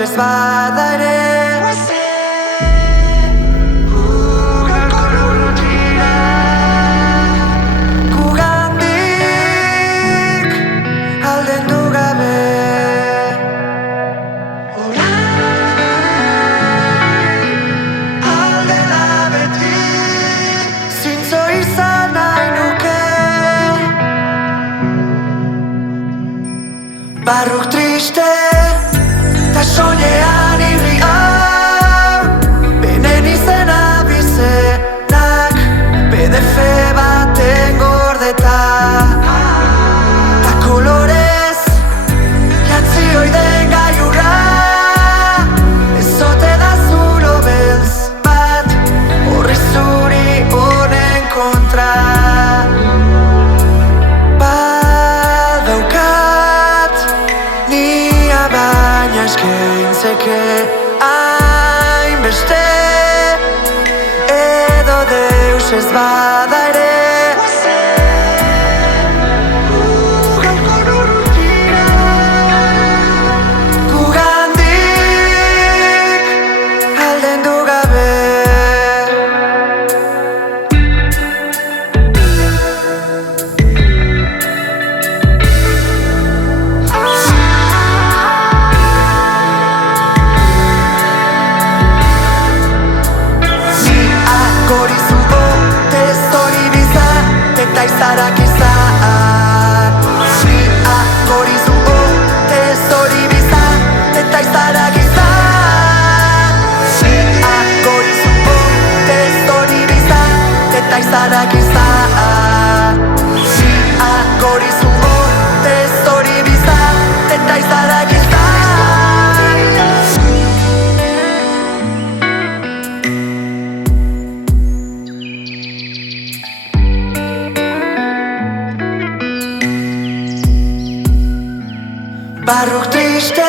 ez bada ere. Gugandik aldendu gabe. Aldela beti zintzo izan nahi nuke. Barruk triste ta soinean irria. Benen izena bizenak PDF baten gordeta. Ta kolorez jatzi oiden gailurra. Ez ote da zulo beltz bat horri zuri honen kontra. Badaukat nia baina eskaintzeke hainbeste. Edo deus ez bada ere. Gugandik aldendu gabe. Eta izarak izan. Niak hori zuo, ez hori bizan. Eta izarak izan. Niak hori zuo, ez hori bizan. Eta izarak izan. Niak hori zuo, ez hori bizan. Eta izarak izan. Barruk triste